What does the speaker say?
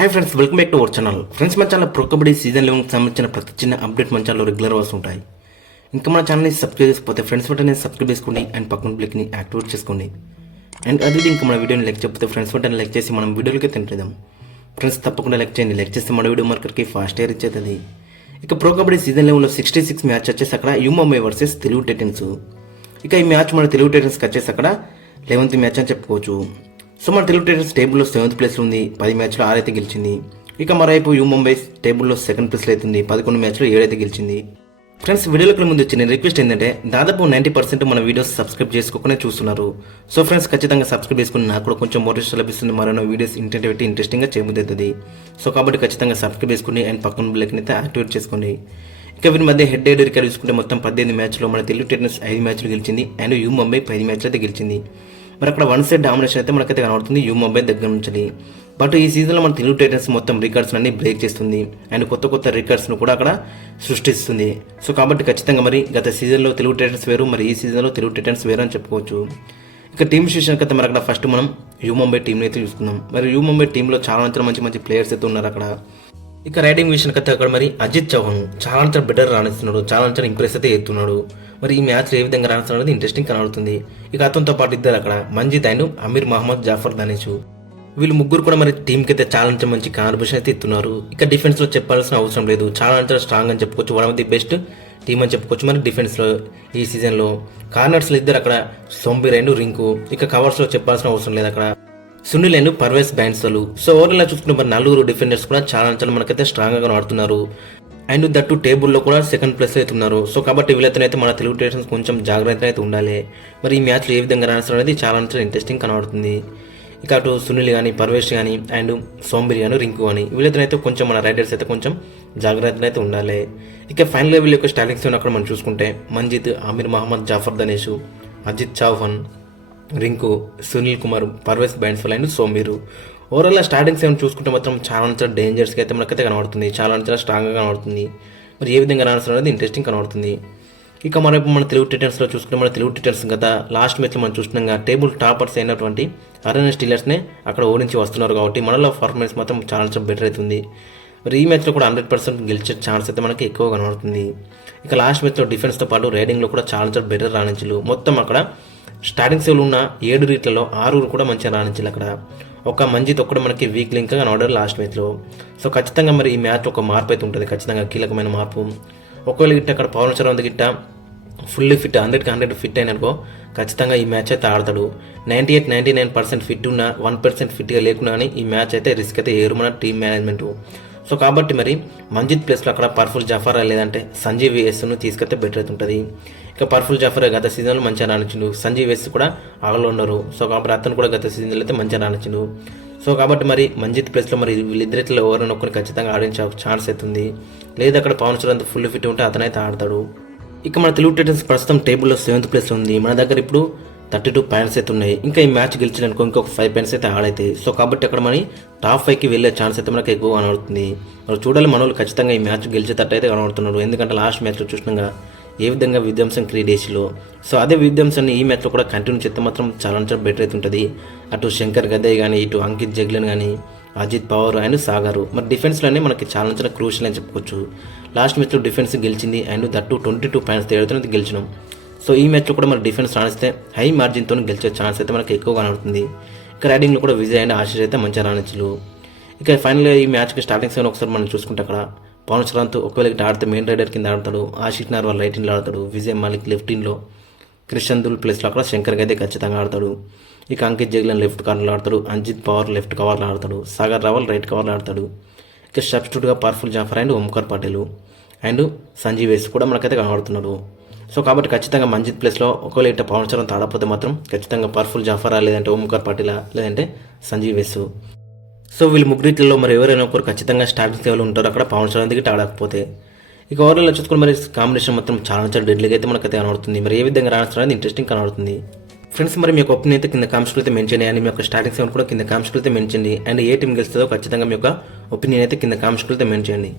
Hi friends, welcome back to our channel. Friends, మన channel pro kabaddi season 11కి సంబంధించిన ప్రతి చిన్న అప్డేట్ మన ఛానల్లో రెగ్యులర్ వస్తూ ఉంటాయి. ఇంకా మన ఛానల్ని సబ్స్క్రైబ్ చేసుకోకపోతే ఫ్రెండ్స్ వెంటనే సబ్స్క్రైబ్ చేసుకోండి అండ్ పక్కన బ్లిక్ని యాక్టివేట్ చేసుకోండి. అండ్ అది ఇంకా మన వీడియోని లైక్ చెప్పితే ఫ్రెండ్స్ వెంటనే లైక్ చేసి మనం వీడియోలకి తింటాం. ఫ్రెండ్స్ తప్పకుండా లైక్ చేయండి. లైక్ చేస్తే మన వీడియో మార్కెట్కి ఫాస్ట్ రీచ్ అవుతుంది. ఇక ప్రో కబడ్డీ సీజన్ 11లో 66 మ్యాచ్ వచ్చేసి అక్కడ యుఎంఐ వర్సెస్ తెలుగు టైటన్స్. ఇక ఈ మ్యాచ్ మన తెలుగు టైటన్స్కి వచ్చేసి అక్కడ 11th మ్యాచ్ అని చెప్పుకోవచ్చు. సో మన తెలుగు టైటన్స్ టేబుల్లో 7th ప్లేస్లో ఉంది, 10 మ్యాచ్లో 6 అయితే గెలిచింది. ఇక మరోవైపు యూ ముంబై టేబుల్లో 2nd ప్లేస్లో అవుతుంది, 11 మ్యాచ్లో 7 అయితే గెలిచింది. ఫ్రెండ్స్, వీడియోలకు ముందు వచ్చిన రిక్వెస్ట్ ఏంటంటే దాదాపు 90% మన వీడియోస్ సబ్స్క్రైబ్ చేసుకోకుండా చూస్తున్నారు. సో ఫ్రెండ్స్, ఖచ్చితంగా సబ్స్క్రైబ్ చేసుకుని నాకు కూడా కొంచెం మోటివేషన్ లభిస్తుంది. మరో వీడియోస్ ఇంట్రెస్టింగ్గా చేయబోతుంది. సో కాబట్టి ఖచ్చితంగా సబ్స్క్రైబ్ చేసుకుని అండ్ పక్కన బెల్ని అయితే యాక్టివేట్ చేసుకోండి. ఇక వీరి మధ్య హెడ్ రికార్డ్ చూసుకుంటే మొత్తం 18 మ్యాచ్లో మన తెలుగు టైటన్స్ 5 మ్యాచ్లు గెలిచింది అండ్ యూ ముంబై 10 మ్యాచ్లు అయితే గెలిచింది. మరి అక్కడ వన్ సైడ్ డామినేషన్ అయితే మనకైతే కనబడుతుంది యూ ముంబై దగ్గర నుంచి. బట్ ఈ సీజన్లో మన తెలుగు టైటన్స్ మొత్తం రికార్డ్స్ అన్ని బ్రేక్ చేస్తుంది అండ్ కొత్త రికార్డ్స్ను కూడా అక్కడ సృష్టిస్తుంది. సో కాబట్టి ఖచ్చితంగా మరి గత సీజన్లో తెలుగు టైటన్స్ వేరు, మరి ఈ సీజన్లో తెలుగు టైటన్స్ వేరు అని చెప్పుకోవచ్చు. ఇక టీమ్ విషయానికి అయితే మరి అక్కడ ఫస్ట్ మనం యూ ముంబై టీంని అయితే చూసుకుందాం. మరి యూ ముంబై టీంలో చాలా మంచి ప్లేయర్స్ అయితే ఉన్నారు అక్కడ. ఇక రైడింగ్ విషయానికి అయితే అక్కడ మరి అజిత్ చౌహాన్ చాలా బెటర్ రాణిస్తున్నాడు, చాలా ఇంప్రెస్ అయితే ఎత్తున్నాడు. మరి ఈ మ్యాచ్లో ఏ విధంగా రాణిస్తున్నాడు అనేది ఇంట్రెస్టింగ్ కనబడుతుంది. ఇక అతనితో పాటు ఇద్దరు అక్కడ మంజిత్ అండ్ అమీర్ మహమ్మద్ జాఫర్ దానేష్, వీళ్ళు ముగ్గురు కూడా మరి టీంకి అయితే చాలా మంచి కాంట్రిబ్యూషన్ అయితే ఇస్తున్నారు. ఇక డిఫెన్స్లో చెప్పాల్సిన అవసరం లేదు, చాలా స్ట్రాంగ్ అని చెప్పుకోవచ్చు. One of the best team అని చెప్పుకోవచ్చు. మరి డిఫెన్స్లో ఈ సీజన్లో కార్నర్స్లో ఇద్దరు అక్కడ సోంబీర్ అండ్ రింకు. ఇక కవర్స్లో చెప్పాల్సిన అవసరం లేదు, అక్కడ సునీల్ అండ్ పర్వేస్ బ్యాన్సలు. సో ఓవర్లా చూసుకుంటే మరి 4 డిఫెండర్స్ కూడా చాలా మనకైతే స్ట్రాంగ్గా ఆడుతున్నారు. అండ్ దట్టు టేబుల్లో కూడా 2nd ప్లేస్ అయితే ఉన్నారు. సో కాబట్టి వీళ్ళతోనైతే మన తెలుగు టైటన్స్ కొంచెం జాగ్రత్త అయితే ఉండాలి. మరి ఈ మ్యాచ్లో ఏ విధంగా రాణిస్తారు అనేది చాలా ఇంట్రెస్టింగ్ కనబడుతుంది. ఇక అటు సునీల్ కానీ, పర్వేష్ కానీ అండ్ సోంబీర్ కానీ, రింకు కానీ వీళ్ళతోనైతే కొంచెం మన రైడర్స్ అయితే కొంచెం జాగ్రత్తగా అయితే ఉండాలి. ఇక ఫైనల్ లెవెల్ యొక్క స్టార్టింగ్స్ అక్కడ మనం చూసుకుంటే Manjeet, Amir Mohammad Zafar Danesh, Ajit Chauhan, Rinku, Sunil Kumar, Parvesh Bhainswal and Sombir. Overall starting 7 చూసుకుంటే మాత్రం చాలా డేంజర్స్గా అయితే మనకైతే కనబడుతుంది, చాలా స్ట్రాంగ్గా కనబడుతుంది. మరి ఏ విధంగా రాణిస్తారు అనేది ఇంట్రెస్టింగ్ కనబడుతుంది. ఇక మన తెలుగు టైటన్స్లో చూసుకుంటే మన తెలుగు టైటన్స్ గత లాస్ట్ మ్యాచ్లో మనం చూసినాగా టేబుల్ టాపర్స్ అయినటువంటి అరేనా స్టీలర్స్నే అక్కడ ఓడించి వస్తున్నారు. కాబట్టి మనలో పర్ఫార్మెన్స్ మాత్రం చాలా బెటర్ అవుతుంది. మరి ఈ మ్యాచ్లో కూడా 100% గెలిచే ఛాన్స్ అయితే మనకి ఎక్కువ కనబడుతుంది. ఇక లాస్ట్ మ్యాచ్లో డిఫెన్స్తో పాటు రైడింగ్లో కూడా చాలా బెటర్ రాణించలు. మొత్తం అక్కడ స్టార్టింగ్ 7 ఉన్న 7 రీట్లలో 6 కూడా మంచిగా రాణించాలి. అక్కడ ఒక మంజిత్ ఒక్కడే మనకి వీక్ లింక్గా కనబడారు లాస్ట్ మ్యాచ్లో. సో ఖచ్చితంగా మరి ఈ మ్యాచ్ ఒక మార్పు అయితే ఉంటుంది, ఖచ్చితంగా కీలకమైన మార్పు. ఒకవేళ గిట్ట అక్కడ పవన్ శర్మ గిట్ట ఫుల్లీ ఫిట్ 100% ఫిట్ అయిననుకో ఖచ్చితంగా ఈ మ్యాచ్ అయితే ఆడతాడు. 98-99% ఫిట్ ఉన్న 1% ఫిట్గా లేకున్నా కానీ ఈ మ్యాచ్ అయితే రిస్క్ అయితే ఏరు మన టీమ్ మేనేజ్మెంట్. సో కాబట్టి మరి మంజిత్ ప్లేస్లో అక్కడ పర్ఫుల్ జాఫర్ లేదంటే సంజీవ్ వేస్ను తీసుకెళ్తే బెటర్ అయితే ఉంటుంది. ఇక పర్ఫుల్ జాఫర్ గత సీజన్లో మంచిగా రాణించిండు, సంజీవ్ వేస్ కూడా ఆగలో ఉన్నారు. సో కాబట్టి అతను కూడా గత సీజన్లో అయితే మంచిగా రాణించిండు. సో కాబట్టి మరి మంజిత్ ప్లేస్లో మరి వీళ్ళిద్దరిలో ఎవరైనా ఒక్కరిని ఖచ్చితంగా ఆడించే ఛాన్స్ అవుతుంది. లేదా అక్కడ పవన్ శర్మ ఫుల్ ఫిట్ ఉంటే అతనైతే ఆడతాడు. ఇక మన తెలుగు టైటన్స్ ప్రస్తుతం టేబుల్లో 7th ప్లేస్లో ఉంది. మన దగ్గర ఇప్పుడు 32 పాయింట్స్ అయితే ఉన్నాయి. ఇంకా ఈ మ్యాచ్ గెలిచిననుకో ఇంకొక 5 పాయింట్స్ అయితే ఆడైతాయి. సో కాబట్టి అక్కడ మరి టాప్ 5కి వెళ్ళే ఛాన్స్ అయితే మనకు ఎక్కువ కనబడుతుంది. మరి చూడాలి మన వాళ్ళు ఖచ్చితంగా ఈ మ్యాచ్ గెలిచేటట్టు అయితే కనబడుతున్నారు. ఎందుకంటే లాస్ట్ మ్యాచ్లో చూసినాగా ఏ విధంగా విధ్వంసం క్రీడేసిలో. సో అదే విధ్వంసాన్ని ఈ మ్యాచ్లో కూడా కంటిన్యూ చేస్తే మాత్రం చాలా బెటర్ అయితే ఉంటుంది. అటు శంకర్ గదయ్ కానీ, ఇటు అంకిత్ జగ్లన్ కానీ, అజిత్ పవార్ అండ్ సాగర్. మరి డిఫెన్స్లోనే మనకి చాలా క్రూషియల్ అని చెప్పుకోవచ్చు. లాస్ట్ మ్యాచ్లో డిఫెన్స్ గెలిచింది అండ్ దట్టు 22 పాయింట్స్ తేడాతో గెలిచినాం. సో ఈ మ్యాచ్లో కూడా మరి డిఫెన్స్ రాణిస్తే హై మార్జిన్తో గెలిచే ఛాన్స్ అయితే మనకి ఎక్కువ కనబడుతుంది. ఇక రైడింగ్లో కూడా విజయ్ అండ్ ఆశీష్ అయితే మంచిగా రాణించలు. ఇక ఫైనల్గా ఈ మ్యాచ్కి స్టార్టింగ్ 7 ఒకసారి మనం చూసుకుంటే అక్కడ పవన్ శర్మ ఒకవేళ ఇట్లా ఆడితే మెయిన్ రైడర్ కింద ఆడతాడు, ఆశీష్ నార్ వాళ్ళ రైట్ ఇన్లో ఆడతాడు, విజయ్ మాలిక్ లెఫ్ట్ ఇన్లో, క్రిషన్ దుల్ ప్లేస్లో అక్కడ శంకర్ గదే ఖచ్చితంగా ఆడతాడు. ఇక అంకిత్ జగ్లన్ లెఫ్ట్ కార్నర్లో ఆడతాడు, అజిత్ పవార్ లెఫ్ట్ కవర్లో ఆడతాడు, సాగర్ రావల్ రైట్ కవర్లో ఆడతాడు. ఇక సబ్స్టిట్యూట్గా పర్ఫుల్ జాఫర్ అండ్ ఓంకార్ పటేల్ అండ్ సంజీవ్ వేస్ కూడా మనకైతే కనబడుతున్నాడు. సో కాబట్టి ఖచ్చితంగా మంజిత్ ప్లేస్లో ఒకవేళ ఇట్లా పవన్ శర్మ ఆడకపోతే మాత్రం ఖచ్చితంగా పర్ఫుల్ జాఫరా లేదంటే ఓంకార్ పటేల్ లేదంటే సంజీవ్ వేస్. సో వీళ్ళు ముగ్గురిలో మరి ఎవరైనా ఒకరు ఖచ్చితంగా స్టార్టింగ్ లెవెల్ ఉంటారు అక్కడ పవన్ శర్మ దిగి ఆడకపోతే. ఇక ఓవరాల్ చూసుకుని మరి కాంబినేషన్ మొత్తం చాలా డెడ్లీగా అయితే మనకైతే కనబడుతుంది. మరి ఏ విధంగా రాణిస్తారు అనేది ఇంట్రెస్టింగ్ కనబడుతుంది. ఫ్రెండ్స్, మరి మీ యొక్క ఒపీనియన్ అయితే కింద కామెంట్స్లో అయితే మెన్షన్ చేయండి. మీ యొక్క స్టార్టింగ్ 7 కూడా కింద కామెంట్స్లో అయితే మెన్షన్ చేయండి. అండ్ ఏ టీం గెలుస్తుందో ఖచ్చితంగా మీ యొక్క ఒపీనియన్ అయితే కింద కామెంట్స్లో అయితే మెన్షన్ చేయండి.